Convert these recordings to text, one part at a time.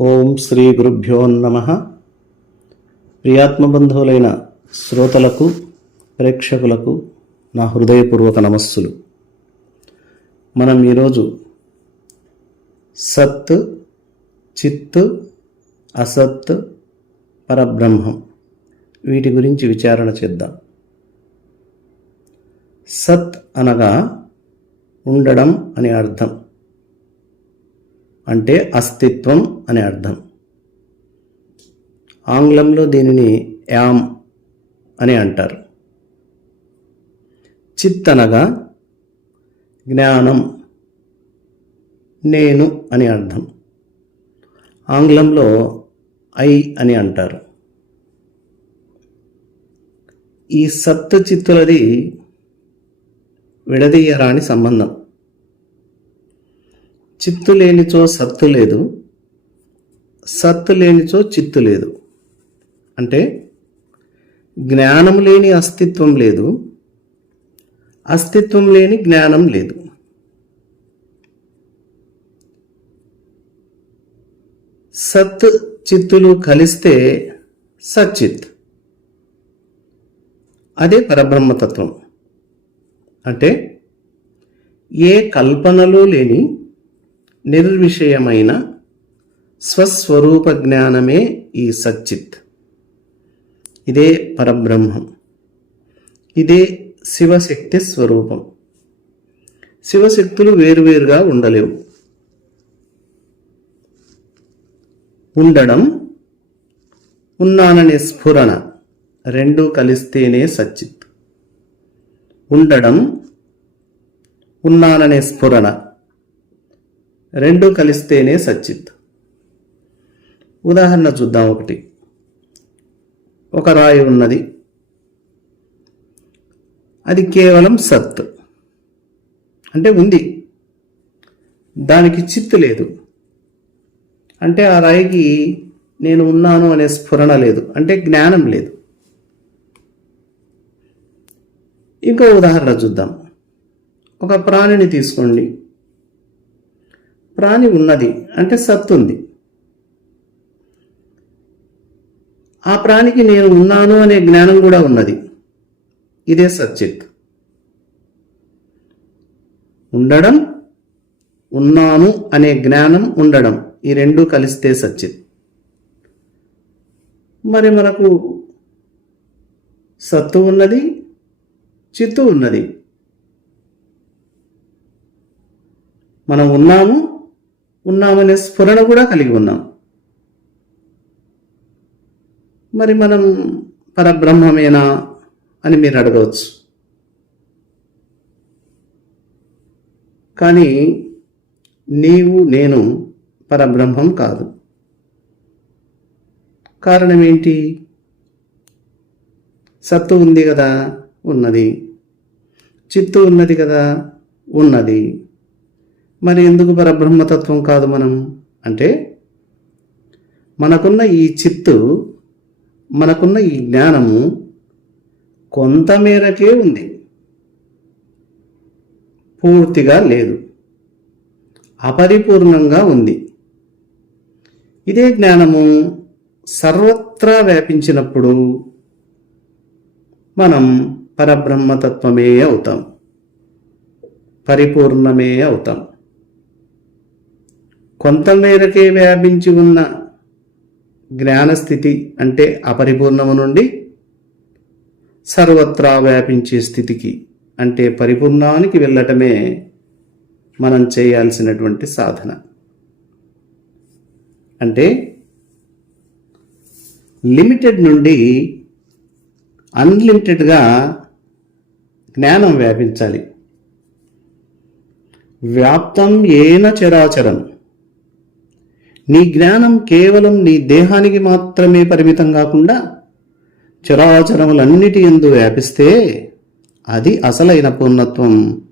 ఓం శ్రీ గురుభ్యో నమ. ప్రియాత్మబంధువులైన శ్రోతలకు ప్రేక్షకులకు నా హృదయపూర్వక నమస్సులు. మనం ఈరోజు సత్ చిత్ అసత్ పరబ్రహ్మం వీటి గురించి విచారణ చేద్దాం. సత్ అనగా ఉండడం అని అర్థం. అంటే అస్తిత్వం అని అర్థం. ఆంగ్లంలో దీనిని యామ్ అని అంటారు. చిత్ అనగా జ్ఞానం నేను అని అర్థం. ఆంగ్లంలో ఐ అని అంటారు. ఈ సత్ చిత్తులది విడదీయరాని సంబంధం. చిత్తు లేనిచో సత్తు లేదు. సత్తు లేనిచో చిత్తు లేదు. అంటే జ్ఞానం లేని అస్తిత్వం లేదు. అస్తిత్వం లేని జ్ఞానం లేదు. సత్ చిత్తులు కలిస్తే సచ్చిత్. అదే పరబ్రహ్మతత్వం. అంటే ఏ కల్పనలు లేని నిర్విషయమైన స్వస్వరూప జ్ఞానమే ఈ సచ్చిత్. ఇదే పరబ్రహ్మం. ఇదే శివశక్తి స్వరూపం. శివశక్తులు వేరువేరుగా ఉండలేవు. ఉండడం ఉన్నాననే స్ఫురణ రెండూ కలిస్తేనే సచ్చిత్. ఉండడం ఉన్నాననే స్ఫురణ రెండు కలిస్తేనే సచ్చిత్. ఉదాహరణ చూద్దాం ఒకటి. ఒక రాయి ఉన్నది. అది కేవలం సత్. అంటే ఉంది. దానికి చిత్తు లేదు. అంటే ఆ రాయికి నేను ఉన్నాను అనే స్ఫురణ లేదు. అంటే జ్ఞానం లేదు. ఇంకో ఉదాహరణ చూద్దాం. ఒక ప్రాణిని తీసుకోండి. ప్రాణి ఉన్నది అంటే సత్తు ఉంది ఆ ప్రాణికి నేను ఉన్నాను అనే జ్ఞానం కూడా ఉన్నది. ఇదే సచ్చిత్ ఉండడం ఉన్నాను అనే జ్ఞానం ఉండడం ఈ రెండు కలిస్తే సచ్చిత్ మరి మనకు సత్తు ఉన్నది చిత్తు ఉన్నది. మనం ఉన్నాము ఉన్నామనే స్ఫురణ కూడా కలిగి ఉన్నాం. మరి మనం పరబ్రహ్మమేనా అని మీరు అడగవచ్చు. కానీ నీవు నేను పరబ్రహ్మం కాదు. కారణం ఏంటి సత్తు ఉంది కదా ఉన్నది. చిత్తు ఉన్నది కదా ఉన్నది. మరి ఎందుకు పరబ్రహ్మతత్వం కాదు మనం? అంటే మనకున్న ఈ చిత్తు మనకున్న ఈ జ్ఞానము కొంత మేరకే ఉంది. పూర్తిగా లేదు. అపరిపూర్ణంగా ఉంది. ఇదే జ్ఞానము సర్వత్రా వ్యాపించినప్పుడు మనం పరబ్రహ్మతత్వమే అవుతాం. పరిపూర్ణమే అవుతాం. కొంతమేరకే వ్యాపించి ఉన్న జ్ఞానస్థితి అంటే అపరిపూర్ణము నుండి సర్వత్రా వ్యాపించే స్థితికి అంటే పరిపూర్ణానికి వెళ్ళటమే మనం చేయాల్సినటువంటి సాధన. అంటే లిమిటెడ్ నుండి అన్లిమిటెడ్గా జ్ఞానం వ్యాపించాలి. వ్యాప్తం ఏన చరాచరం. నీ జ్ఞానం కేవలం నీ దేహానికి మాత్రమే పరిమితం కాకుండా చరాచరములన్నిటి ఎందు వ్యాపిస్తే అది అసలైన పూర్ణత్వం.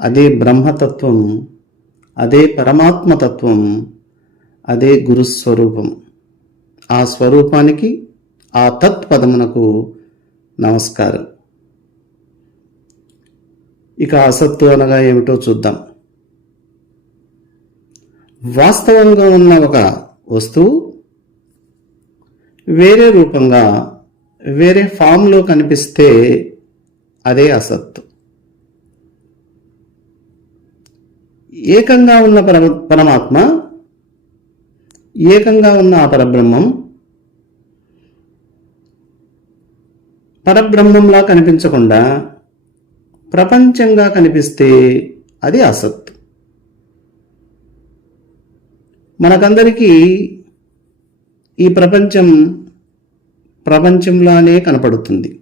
అదే బ్రహ్మతత్వం. అదే పరమాత్మతత్వం. అదే గురుస్వరూపం. ఆ స్వరూపానికి ఆ తత్పదమునకు నమస్కారం. ఇక అసత్తు అనగా ఏమిటో చూద్దాం. వాస్తవంగా ఉన్న ఒక వస్తువు వేరే రూపంగా వేరే ఫామ్లో కనిపిస్తే అదే అసత్ ఏకంగా ఉన్న పరమ పరమాత్మ ఏకంగా ఉన్న ఆ పరబ్రహ్మం పరబ్రహ్మంలా కనిపించకుండా ప్రపంచంగా కనిపిస్తే అది అసత్తు. మనకందరికీ ఈ ప్రపంచం ప్రపంచంలానే కనపడుతుంది.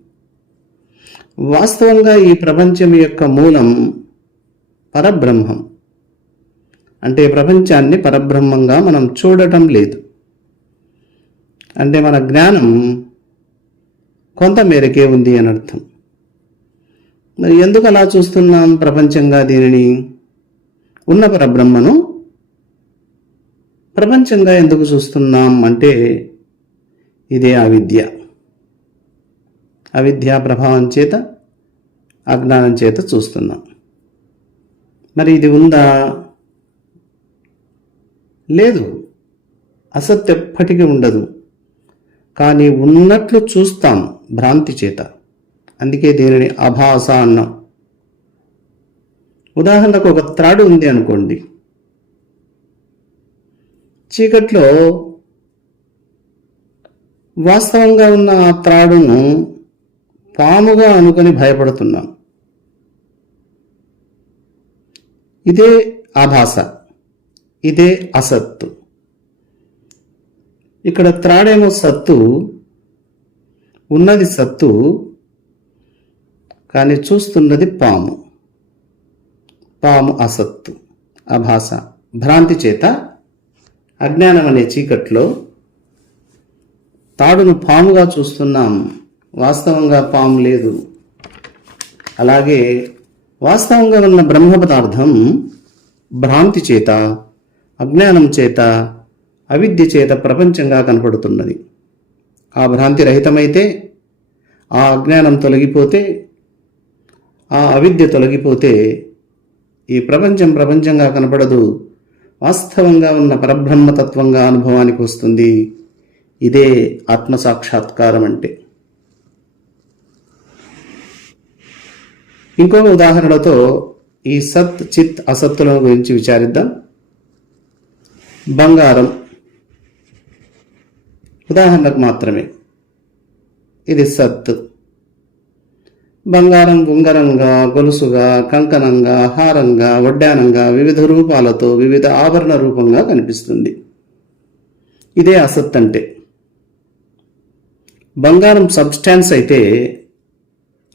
వాస్తవంగా ఈ ప్రపంచం యొక్క మూలం పరబ్రహ్మం. అంటే ప్రపంచాన్ని పరబ్రహ్మంగా మనం చూడటం లేదు. అంటే మన జ్ఞానం కొంత మేరకే ఉంది అని అర్థం. మరి ఎందుకు అలా చూస్తున్నాం ప్రపంచంగా దీనిని? ఉన్న పరబ్రహ్మను ప్రపంచంగా ఎందుకు చూస్తున్నాం అంటే ఇదే అవిద్య. అవిద్యా ప్రభావం చేత అజ్ఞానం చేత చూస్తున్నాం. మరి ఇది ఉందా? లేదు. అసత్ ఎప్పటికీ ఉండదు. కానీ ఉన్నట్లు చూస్తాం భ్రాంతి చేత. అందుకే దీనిని అభాస అన్నాం. ఉదాహరణకు ఒక త్రాడు ఉంది అనుకోండి. చీకట్లో వాస్తవంగా ఉన్న ఆ త్రాడును పాముగా అనుకొని భయపడుతున్నాం. ఇదే ఆభాస ఇదే అసత్తు ఇక్కడ త్రాడేమో సత్తు ఉన్నది సత్తు కానీ చూస్తున్నది పాము. పాము అసత్తు. అభాస భ్రాంతి చేత అజ్ఞానం అనే చీకట్లో తాడును పాముగా చూస్తున్నాం. వాస్తవంగా పాము లేదు. అలాగే వాస్తవంగా ఉన్న బ్రహ్మ పదార్థం భ్రాంతి చేత అజ్ఞానం చేత అవిద్య చేత ప్రపంచంగా కనపడుతున్నది. ఆ భ్రాంతి రహితమైతే ఆ అజ్ఞానం తొలగిపోతే ఆ అవిద్య తొలగిపోతే ఈ ప్రపంచం ప్రపంచంగా కనపడదు. వాస్తవంగా ఉన్న పరబ్రహ్మతత్వంగా అనుభవానికి వస్తుంది. ఇదే ఆత్మసాక్షాత్కారం అంటే ఇంకొక ఉదాహరణతో ఈ సత్ చిత్ అసత్తుల గురించి విచారిద్దాం. బంగారం. ఉదాహరణకు మాత్రమే. ఇది సత్. బంగారం ఉంగరంగా గొలుసుగా కంకణంగా హారంగా వడ్డానంగా వివిధ రూపాలతో వివిధ ఆభరణ రూపంగా కనిపిస్తుంది. ఇదే అసత్ అంటే. బంగారం సబ్స్టాన్స్ అయితే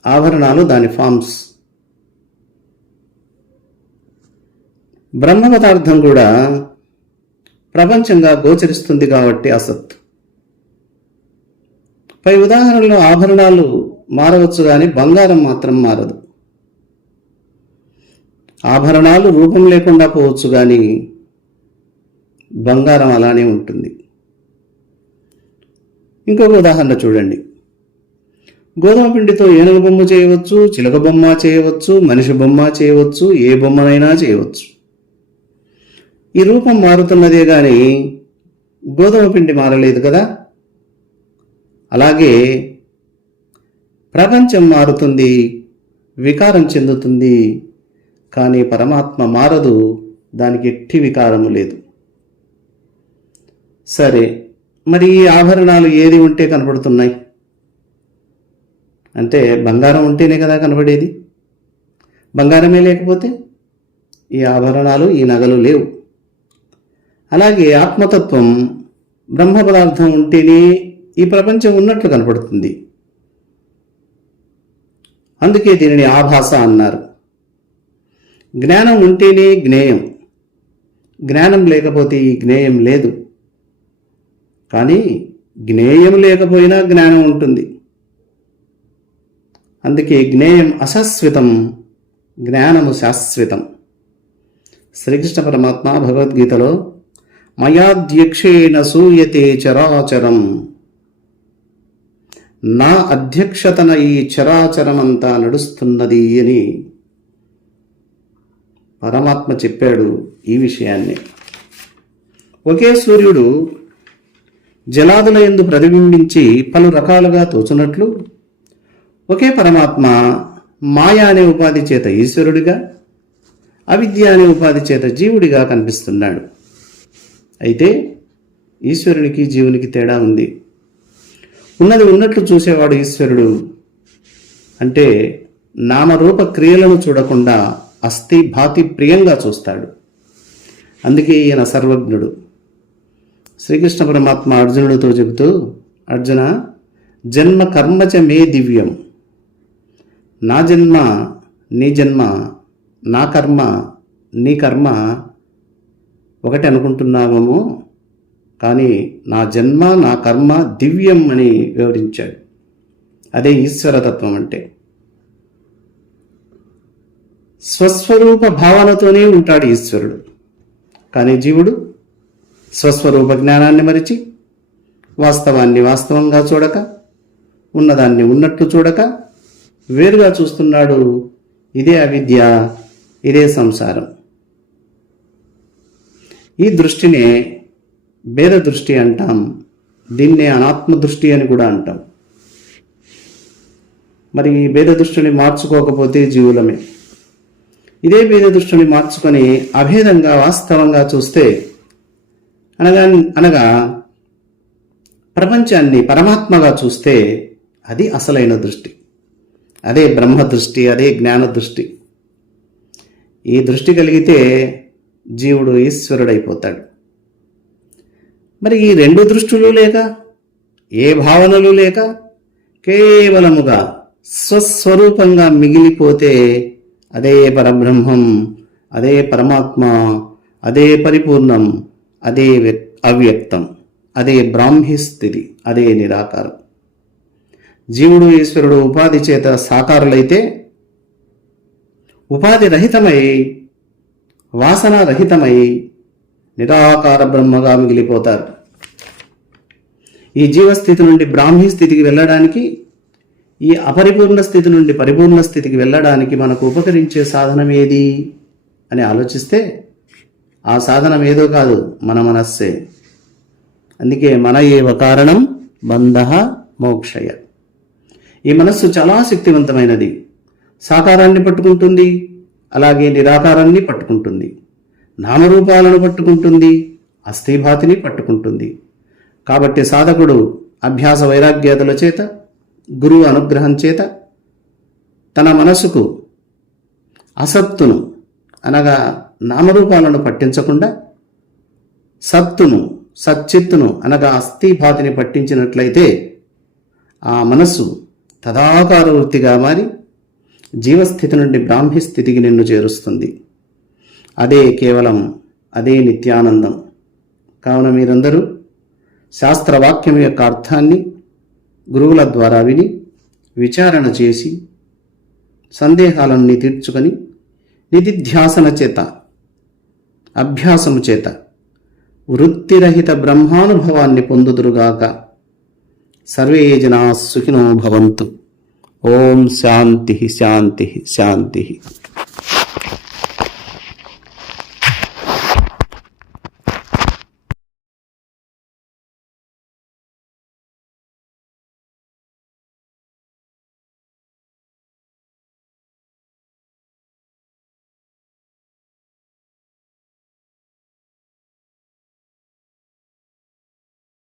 ఆభరణాలు దాని ఫామ్స్ బ్రహ్మ పదార్థం కూడా ప్రపంచంగా గోచరిస్తుంది కాబట్టి అసత్ పై ఉదాహరణలో ఆభరణాలు మారవచ్చు కానీ బంగారం మాత్రం మారదు. ఆభరణాలు రూపం లేకుండా పోవచ్చు కానీ బంగారం అలానే ఉంటుంది. ఇంకొక ఉదాహరణ చూడండి. గోధుమ పిండితో ఏనుగు బొమ్మ చేయవచ్చు చిలక బొమ్మ చేయవచ్చు మనిషి బొమ్మ చేయవచ్చు ఏ బొమ్మనైనా చేయవచ్చు. ఈ రూపం మారుతున్నదే కానీ గోధుమ పిండి మారలేదు కదా? అలాగే ప్రపంచం మారుతుంది వికారం చెందుతుంది కానీ పరమాత్మ మారదు దానికి ఎట్టి వికారము లేదు. సరే మరి ఈ ఆభరణాలు ఏది ఉంటే కనపడుతున్నాయి? అంటే బంగారం ఉంటేనే కదా కనబడేది బంగారమే లేకపోతే ఈ ఆభరణాలు ఈ నగలు లేవు. అలాగే ఆత్మతత్వం బ్రహ్మ పదార్థం ఉంటేనే ఈ ప్రపంచం ఉన్నట్లు కనపడుతుంది. అందుకే దీనిని ఆభాస అన్నారు. జ్ఞానం ఉంటేనే జ్ఞేయం. జ్ఞానం లేకపోతే ఈ జ్ఞేయం లేదు. కానీ జ్ఞేయం లేకపోయినా జ్ఞానం ఉంటుంది. అందుకే జ్ఞేయం అశాశ్వతం జ్ఞానము శాశ్వతం. శ్రీకృష్ణ పరమాత్మ భగవద్గీతలో మయాధ్యక్షేణ సూయతే చరాచరం నా అధ్యక్షతన ఈ చరాచరమంతా నడుస్తున్నది అని పరమాత్మ చెప్పాడు ఈ విషయాన్ని. ఒకే సూర్యుడు జలాదుల ఎందు ప్రతిబింబించి పలు రకాలుగా తోచునట్లు ఒకే పరమాత్మ మాయ అనే ఉపాధి చేత ఈశ్వరుడిగా అవిద్య అనే ఉపాధి చేత జీవుడిగా కనిపిస్తున్నాడు. అయితే ఈశ్వరునికి జీవునికి తేడా ఉంది. ఉన్నది ఉన్నట్లు చూసేవాడు ఈశ్వరుడు. అంటే నామరూప క్రియలను చూడకుండా అస్థి భాతి ప్రియంగా చూస్తాడు. అందుకే ఈయన సర్వజ్ఞుడు. శ్రీకృష్ణ పరమాత్మ అర్జునుడితో చెబుతూ అర్జున జన్మ కర్మచ మే దివ్యం. నా జన్మ నీ జన్మ నా కర్మ నీ కర్మ ఒకటి అనుకుంటున్నావేమో కానీ నా జన్మ నా కర్మ దివ్యం అని వివరించాడు. అదే ఈశ్వరతత్వం అంటే. స్వస్వరూప భావనతోనే ఉంటాడు ఈశ్వరుడు. కానీ జీవుడు స్వస్వరూప జ్ఞానాన్ని మరిచి వాస్తవాన్ని వాస్తవంగా చూడక ఉన్నదాన్ని ఉన్నట్లు చూడక వేరుగా చూస్తున్నాడు. ఇదే అవిద్య ఇదే సంసారం. ఈ దృష్టినే భేద దృష్టి అంటాం దీన్నే అనాత్మ దృష్టి అని కూడా అంటాం. మరి ఈ భేద దృష్టిని మార్చుకోకపోతే జీవులమే. ఇదే భేద దృష్టిని మార్చుకొని అభేదంగా వాస్తవంగా చూస్తే అనగా అనగా ప్రపంచాన్ని పరమాత్మగా చూస్తే అది అసలైన దృష్టి. అదే బ్రహ్మ దృష్టి అదే జ్ఞాన దృష్టి ఈ దృష్టి కలిగితే జీవుడు ఈశ్వరుడైపోతాడు. మరి ఈ రెండు దృష్టులు లేక ఏ భావనలు లేక కేవలముగా స్వస్వరూపంగా మిగిలిపోతే అదే పరబ్రహ్మం అదే పరమాత్మ అదే పరిపూర్ణం అదే అవ్యక్తం అదే బ్రాహ్మీ స్థితి అదే నిరాకారం. జీవుడు ఈశ్వరుడు ఉపాధి చేత సాకారులైతే ఉపాధి రహితమై వాసన రహితమై నిరాకార బ్రహ్మగా మిగిలిపోతారు ఈ జీవస్థితి నుండి బ్రాహ్మీ స్థితికి వెళ్ళడానికి ఈ అపరిపూర్ణ స్థితి నుండి పరిపూర్ణ స్థితికి వెళ్ళడానికి మనకు ఉపకరించే సాధనం ఏది అని ఆలోచిస్తే ఆ సాధనం ఏదో కాదు మన మనస్సే. అందుకే మన ఏవ కారణం బంధ మోక్షయ. ఈ మనస్సు చాలా శక్తివంతమైనది. సాకారాన్ని పట్టుకుంటుంది అలాగే నిరాకారాన్ని పట్టుకుంటుంది. నామరూపాలను పట్టుకుంటుంది అస్థిభాతిని పట్టుకుంటుంది. కాబట్టి సాధకుడు అభ్యాస వైరాగ్యతల చేత గురువు అనుగ్రహం చేత తన మనసుకు అసత్తును అనగా నామరూపాలను పట్టించకుండా సత్తును సచ్చిత్తును అనగా అస్థిభాతిని పట్టించినట్లయితే ఆ మనస్సు తదాకార వృత్తిగా మారి జీవస్థితి నుండి బ్రాహ్మీ స్థితికి నిన్ను చేరుస్తుంది. అదే కేవలం అదే నిత్యానందం. కావున మీరందరూ శాస్త్రవాక్యం యొక్క అర్థాన్ని గురువుల ద్వారా విని విచారణ చేసి సందేహాలన్నీ తీర్చుకొని నిధిధ్యాసన చేత అభ్యాసము చేత వృత్తిరహిత బ్రహ్మానుభవాన్ని పొందుదురుగాక. సర్వే జనా సుఖినో భవంతు. ఓం శాంతి శాంతి శాంతి.